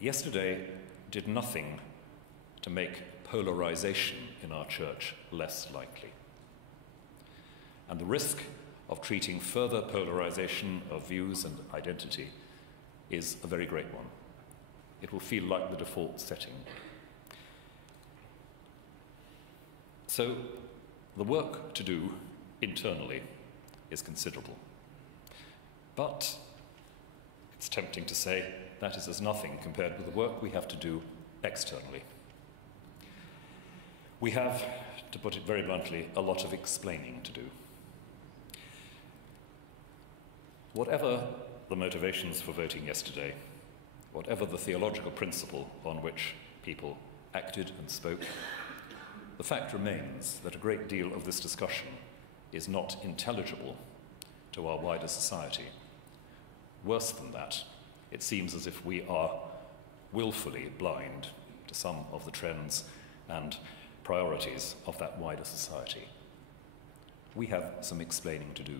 yesterday did nothing to make polarization in our church less likely. And the risk of treating further polarization of views and identity is a very great one. It will feel like the default setting. So the work to do internally is considerable. But it's tempting to say that is as nothing compared with the work we have to do externally. We have, to put it very bluntly, a lot of explaining to do. Whatever the motivations for voting yesterday, whatever the theological principle on which people acted and spoke, the fact remains that a great deal of this discussion is not intelligible to our wider society. Worse than that, it seems as if we are willfully blind to some of the trends and priorities of that wider society. We have some explaining to do.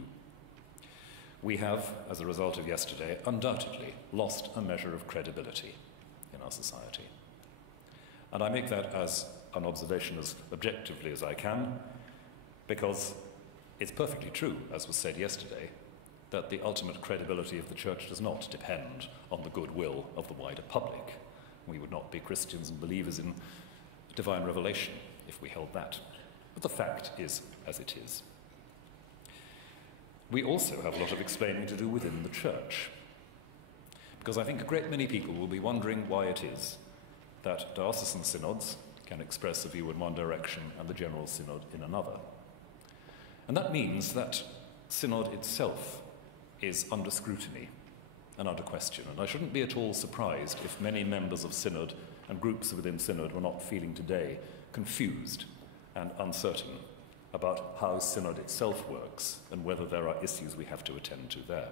We have, as a result of yesterday, undoubtedly lost a measure of credibility in our society. And I make that as an observation as objectively as I can, because it's perfectly true, as was said yesterday, that the ultimate credibility of the Church does not depend on the goodwill of the wider public. We would not be Christians and believers in divine revelation if we held that. But the fact is as it is. We also have a lot of explaining to do within the Church, because I think a great many people will be wondering why it is that diocesan synods can express a view in one direction and the General Synod in another. And that means that Synod itself is under scrutiny and under question. And I shouldn't be at all surprised if many members of Synod and groups within Synod were not feeling today confused and uncertain about how Synod itself works and whether there are issues we have to attend to there.